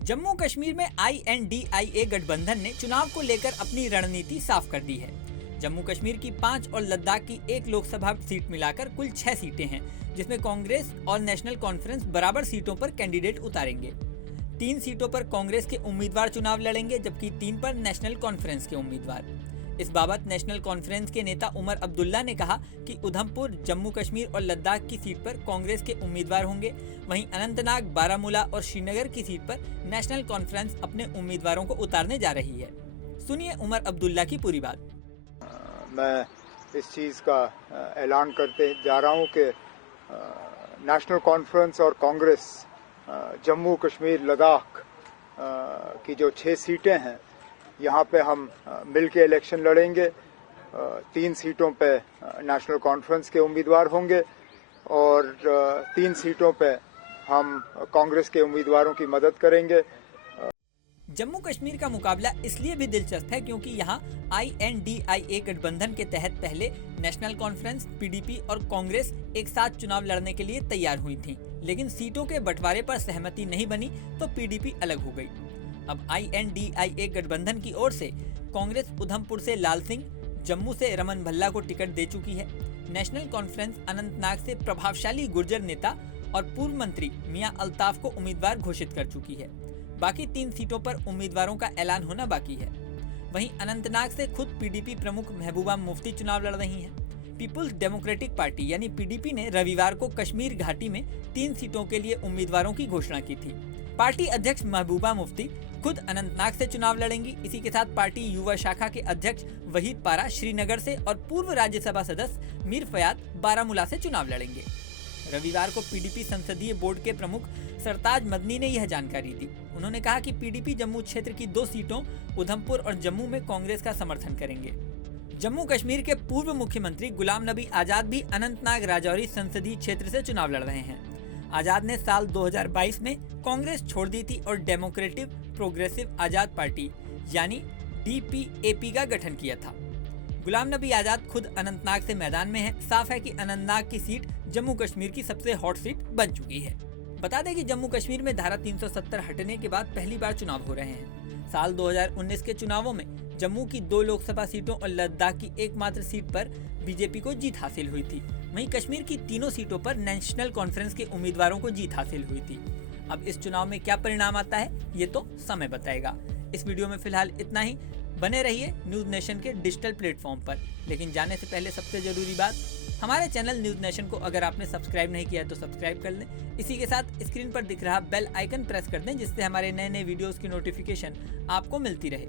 जम्मू कश्मीर में INDIA गठबंधन ने चुनाव को लेकर अपनी रणनीति साफ कर दी है। जम्मू कश्मीर की 5 और लद्दाख की 1 लोकसभा सीट मिलाकर कुल 6 सीटें हैं, जिसमें कांग्रेस और नेशनल कॉन्फ्रेंस बराबर सीटों पर कैंडिडेट उतारेंगे। 3 सीटों पर कांग्रेस के उम्मीदवार चुनाव लड़ेंगे, जबकि 3 पर नेशनल कॉन्फ्रेंस के उम्मीदवार। इस बाबत नेशनल कॉन्फ्रेंस के नेता उमर अब्दुल्ला ने कहा कि उधमपुर, जम्मू कश्मीर और लद्दाख की सीट पर कांग्रेस के उम्मीदवार होंगे, वहीं अनंतनाग, बारामूला और श्रीनगर की सीट पर नेशनल कॉन्फ्रेंस अपने उम्मीदवारों को उतारने जा रही है। सुनिए उमर अब्दुल्ला की पूरी बात। मैं इस चीज़ का ऐलान करते जा रहा हूं कि नेशनल कॉन्फ्रेंस और कांग्रेस जम्मू कश्मीर लद्दाख की जो 6 सीटें हैं, यहाँ पे हम मिल के इलेक्शन लड़ेंगे। 3 सीटों पे नेशनल कॉन्फ्रेंस के उम्मीदवार होंगे और 3 सीटों पे हम कांग्रेस के उम्मीदवारों की मदद करेंगे। जम्मू कश्मीर का मुकाबला इसलिए भी दिलचस्प है क्योंकि यहाँ INDIA गठबंधन के तहत पहले नेशनल कॉन्फ्रेंस, PDP और कांग्रेस एक साथ चुनाव लड़ने के लिए तैयार हुई थीं, लेकिन सीटों के बंटवारे पर सहमति नहीं बनी तो PDP अलग हो गई। अब INDIA गठबंधन की ओर से कांग्रेस उधमपुर से लाल सिंह, जम्मू से रमन भल्ला को टिकट दे चुकी है। नेशनल कॉन्फ्रेंस अनंतनाग से प्रभावशाली गुर्जर नेता और पूर्व मंत्री मियां अल्ताफ को उम्मीदवार घोषित कर चुकी है। बाकी 3 सीटों पर उम्मीदवारों का ऐलान होना बाकी है। वहीं अनंतनाग से खुद PDP प्रमुख महबूबा मुफ्ती चुनाव लड़ रही हैं। पीपुल्स डेमोक्रेटिक पार्टी यानी PDP ने रविवार को कश्मीर घाटी में 3 सीटों के लिए उम्मीदवारों की घोषणा की थी। पार्टी अध्यक्ष महबूबा मुफ्ती खुद अनंतनाग से चुनाव लड़ेंगी। इसी के साथ पार्टी युवा शाखा के अध्यक्ष वहीद पारा श्रीनगर से और पूर्व राज्यसभा सदस्य मीर फयाद बारामूला से चुनाव लड़ेंगे। रविवार को PDP संसदीय बोर्ड के प्रमुख सरताज मदनी ने यह जानकारी दी। उन्होंने कहा कि PDP जम्मू क्षेत्र की 2 सीटों उधमपुर और जम्मू में कांग्रेस का समर्थन करेंगे। जम्मू कश्मीर के पूर्व मुख्यमंत्री गुलाम नबी आजाद भी अनंतनाग राजौरी संसदीय क्षेत्र से चुनाव लड़ रहे हैं। आजाद ने साल 2022 में कांग्रेस छोड़ दी थी और डेमोक्रेटिक प्रोग्रेसिव आजाद पार्टी यानी DPAP का गठन किया था। गुलाम नबी आजाद खुद अनंतनाग से मैदान में है। साफ है कि अनंतनाग की सीट जम्मू कश्मीर की सबसे हॉट सीट बन चुकी है। बता दें कि जम्मू कश्मीर में धारा 370 हटने के बाद पहली बार चुनाव हो रहे हैं। साल 2019 के चुनावों में जम्मू की 2 लोकसभा सीटों और लद्दाख की एकमात्र सीट पर बीजेपी को जीत हासिल हुई थी। वहीं कश्मीर की तीनों सीटों पर नेशनल कॉन्फ्रेंस के उम्मीदवारों को जीत हासिल हुई थी। अब इस चुनाव में क्या परिणाम आता है ये तो समय बताएगा। इस वीडियो में फिलहाल इतना ही। बने रहिए न्यूज़ नेशन के डिजिटल प्लेटफॉर्म पर। लेकिन जाने से पहले सबसे जरूरी बात, हमारे चैनल न्यूज़ नेशन को अगर आपने सब्सक्राइब नहीं किया तो सब्सक्राइब कर लें। इसी के साथ स्क्रीन पर दिख रहा बेल आइकन प्रेस कर दें, जिससे हमारे नए नए वीडियोस की नोटिफिकेशन आपको मिलती रहे।